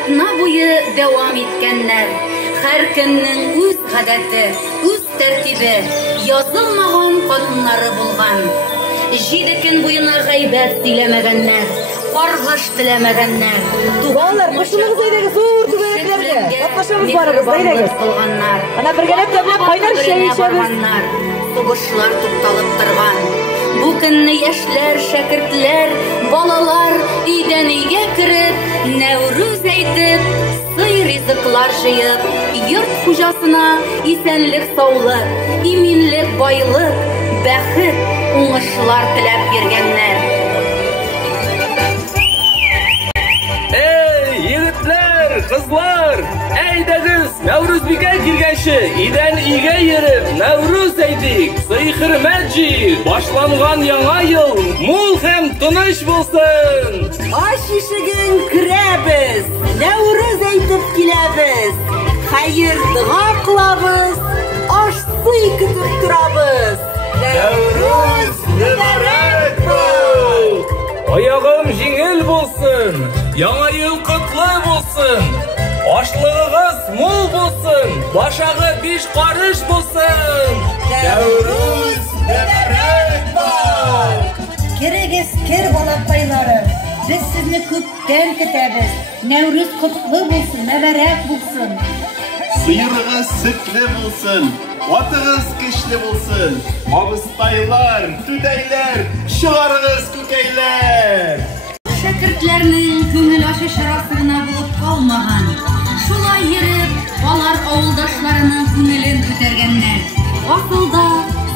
Атна буе дәвам иткәннәр. Һәр көннең үз гадәте, үз тәртибе, язылмаган катыннары булган. 7 көн буена гайбәт сөйләмәгәннәр, каргыш теләмәгәннәр. Балалар, кушылыгыз әйдәгез, зур түгәрәкләргә. Катнашабыз барыбыз, әйдәгез. Ана бергәләп тәмләп кайнар чәй эчәбез. Сугышлар тукталып торган. Бу көнне яшьләр, шәкертләр, балалар өйдән өйгә кереп, Нәүрүз әйтеп, ризыклар жыйып, йорт хуҗасына исәнлек, саулык, иминлек, байлык, бәхет, уңышлар теләп йөргәннәр. Эй, егетләр, кызлар, әйдәгез, Нәүрүз бикә килгәнче, идән өйгә йөреп, Нәүрүз әйтик, сый-хөрмәт җыйыйк. Башланган яңа ел мул һәм тыныч булсын. Аш ишеген керәбез, Нәүрүз әйтеп киләбез. Хәер дуа кылабыз, аш-сый көтеп торабыз. Нәүрүз мөбарәк бул! Аягым җиңел булсын, яңа ел котлы булсын. Ашлыгыгыз мул булсын, башагы 5 карыш булсын. Нәүрүз мөбарәк бул! Керегез, кер балакайлары. Biz sizni күптән көтәбез. Нәүрүз котлы булсын, мөбарәк булсын. Сыйырыгыз сөтле булсын, атыгыз көчле булсын. Абыстайлар, түтәйләр, чыгарыгыз күкәйләр. Шәкертләрнең күңел ачышырасы гына булып калмаган. Шулай йөреп, алар авылдашларының күңелен күтәргәннәр. Асылда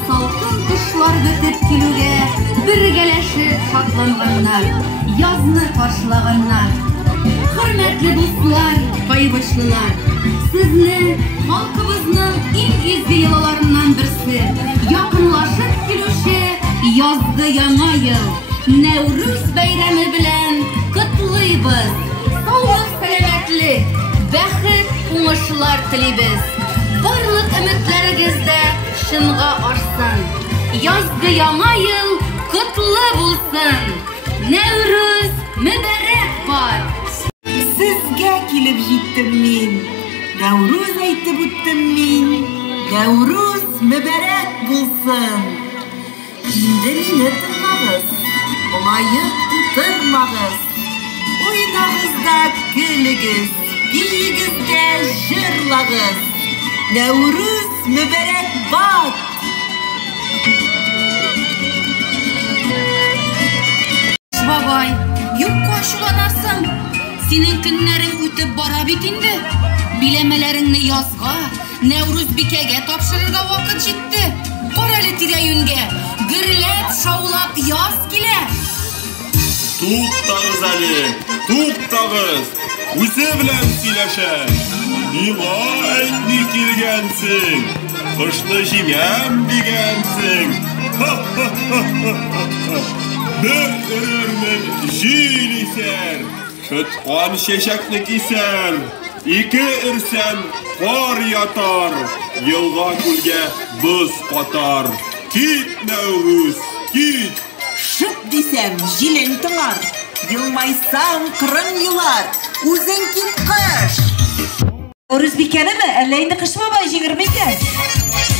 салкын кышлар бетеп килүгә бергәләшеп шатланганнар, язны каршылаганнар. Хөрмәтле дуслар, кайбышлылар, сезне халкыбызның иң изге йолаларыннан берсе, якынлашып килүче язгы яңа ел, Нәүрүз бәйрәме белән котлыйбыз. Саулык, сәламәтлек, бәхет, уңышлар телибез. Барлык өметләрегездә шынга ашсын. Язгы яңа ел котлы булсын. Нәүрүз мөбарәк бар. Сезгә килеп җиттем мин. Нәүрүз әйтеп үттем мин. Нәүрүз мөбарәк булсын. Инде мине тыңлагыз. Моңаеп тутырмагыз. Уйнагыз да көлегез. Биегез дә җырлагыз. Нәүрүз мөбарәк бат. Бабай, юкка шуланасың. Синең көннәрең үтеп бара бит инде. Биләмәләреңне язга, Нәүрүз бикәгә тапшырырга вакыт җитте. Каралы тирә-юньгә, гөрләп, шаулап яз килә. Туктагыз әле, туктагыз. Үзе белән сөйләшә. Миңа әйтми килгәнсең. Кышны җиңәм дигәнсең. Бер өрөрмен җил исәр. Көткан чәчәкне кисәр. 2 өрсәм кар ятар. Елга күлгә боз катар. Кит, Нәүрүз, кит. Шып дисәм, җилең тыңар. Елмайсаң, кырын елар. Үзең кит кыш. Нәүрүз бикәнеме? Әллә инде кыш бабай җиңерме икән?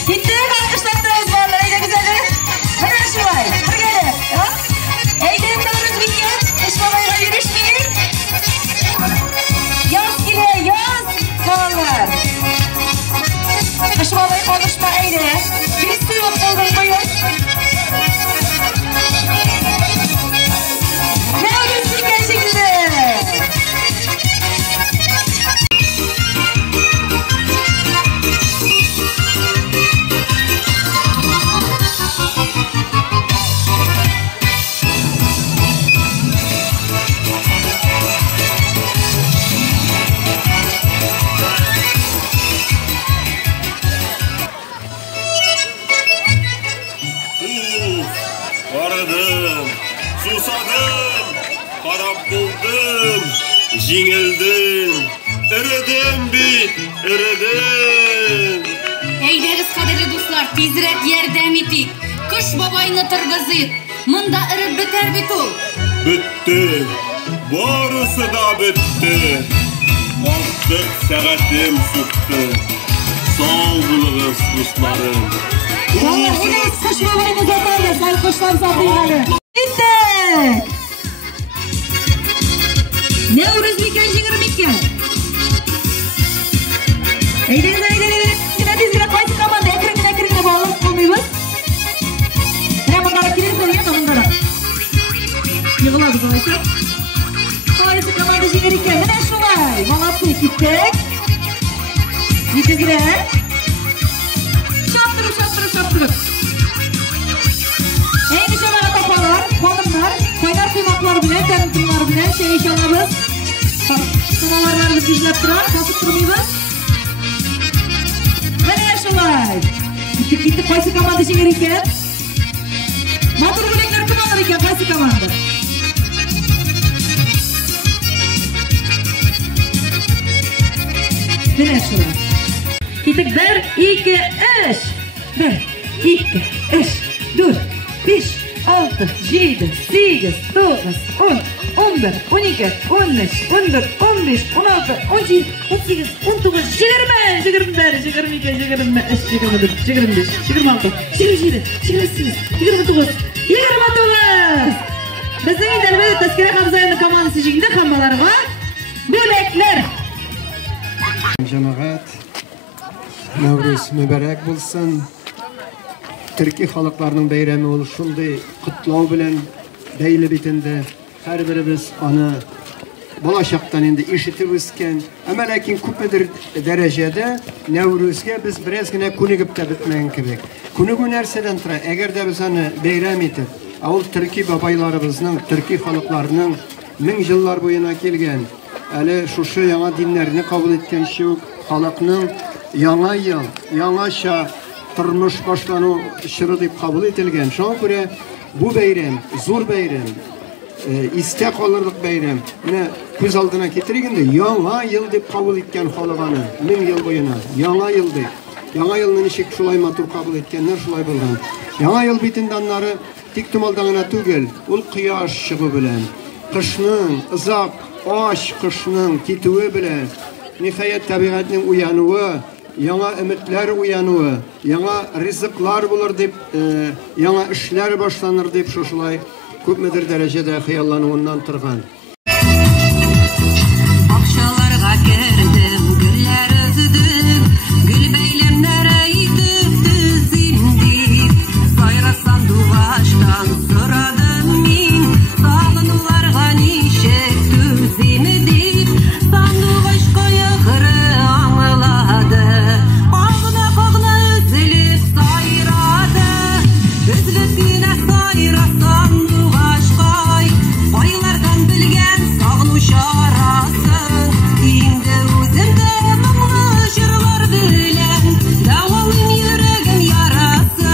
Киттек, алкышлап торабыз балалар, әйдәгез әле. Менә шулай, бергәләп. Әйдәм, Нәүрүз бикә, кыш бабайга йөрешмик. Яз килә, яз, балалар. Кыш бабай калышма, әйдә. Бик суйып калдың кояш. Нәүрүз бикә җиңде. Aradım, susadım, karab buldum, җиңелдем, iridim bit, iridim. Әйдәгез, кадерле дуслар, тизрәк ярдәм итик. Кыш бабайны тыргызыйк. Монда иреп бетәр бит ул. Бетте, барысы да бетте. Баштык сәгатем сукты. Sağ bulunuz dostlarım. Kuş babayımız atardı. Sen kuşlar satıyorlar. Bitti. Nevruz Miken Jigir Miken. Eydiniz. Yine dizgine koysun kamanda. Ekirgine bağlı olmayız. Ne bunlara kilir koyuyor da bunlara. Yığıladı koysun. Koysun kamanda Jigir Miken. Ne şunlar? Malatlı gittik. Yitizgine. Şaptırıp. En nişanlara kapalar, konumlar, koynar kıymaklar bilen, tanıtımlar bilen, nişanlarımız. Sınalarlarımız güçlep durar, kasıp durmayız. Ve ne yaşalar? Gittik, koysu kamandı şeker iken. Motor bilekler kim alır iken, koysu kamandı. Ve ne yaşalar? Gittik 1, 2, 3. 1, 2, 3, 4, 5, 6, 7, 8, 9, 10, 11, 12, 13, 14, 15, 16, 17, 18, 19, 20, 21, 22, 25, 24, 25, 26, 27, 28, 29, 29. Bizning Elbet Tazkira Hamzayevning komandasi jigida hammalarga bo'laklar. Cemaat Nevruz mübarek bulsun. Türkiye halklarının beyremi oluşundu. Kutlav bilen beyli bitinde her birimiz onu bulaşaktan indi işitip isken ama lakin küpedir derecede Nevruz'ga biz biraz yine kunigip de bitmeyen kibek. Kunigu nerseden tıra eğer de biz onu beyrem etip avul Türkiye babaylarımızın, Türkiye halklarının min yıllar boyuna gelgen Ali şu yana dinlerini kabul etken şu halkının yana yıl, yanaşa tırmış başlanı şırı deyip kabul etilgen. Şuna göre bu beyrem, zor beyrem, istek olurluk beyrem. Yine göz aldına getirgende yana yıl deyip kabul etken halkını, min yıl boyuna, yana yıl deyip. Yana yılını işik şulay matur kabul etkenler şulay bulgan. Yana yıl bitindanları tik tumaldağına tügel, ol kıyaş şığı bilen. Kışının, ızak, aş kışının kitüğü bilen. Nihayet tabiatının uyanığı, yana ümitler uyanığı, yana rızıklar bulur deyip, yana işler başlanır deyip şuşulay köpmedir derecede hayallanığından tırgan. Akşalarga girdim, güller özüdüm, gül beylemler aydıp düzimdik. Sayrasam duvaştan sıradım min, sağınılarga nişek düzimdik. Sanduvaş koyu kırı anıladı, ağına koğuna üzülüp sayradı. Üzülüp yine sayrasam duvaş koy, koylardan bilgen sağlış arasın. İndi özümde mınglı jırlar bilen, dağılın yüreğim yarası.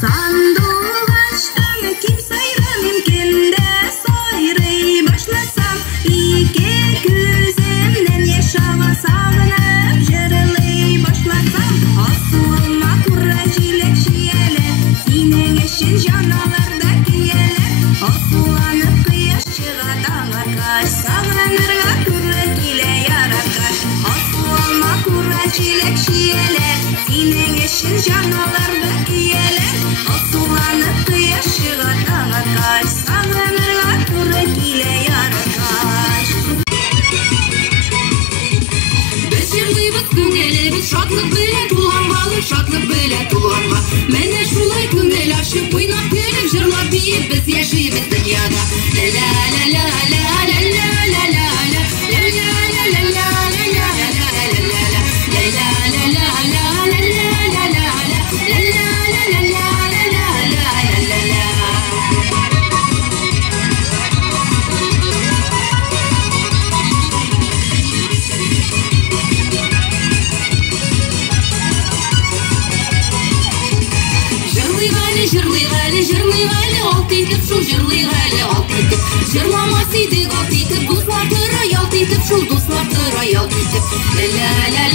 Sanduvaçtan kim sayramim kimde sayrayı başlasam, iki gözümden yaşama sağınıp jırılay başlasam. Asılma kura çilek şiyeler, sinen yeşil janalarda kiyeler. Asılanıp kıyaş çığa dağlar kaş, sağlanırga kura kile yarakaş. Asılma kura çilek şiyeler, sinen yeşil janalarda kiyeler. Asılanıp kıyaş çığa dağlar kaş, sağlanırga kura kile yarakaş. Biz yırlıyız güngeleriz, şatlık bile tulanmalı, şatlık bile tulanma. Mene şulay güngel aşıp, oynap gelip jırlap biyip biz yaşayız dünyada. La la la la la la la la la la la la la la жырлый әлі алт етіп, шул жырлый әлі алт етіп. Жырламас едік алт етіп, дуслар тұрай алт етіп, шул дуслар тұрай алт етіп. Ля-ля-ля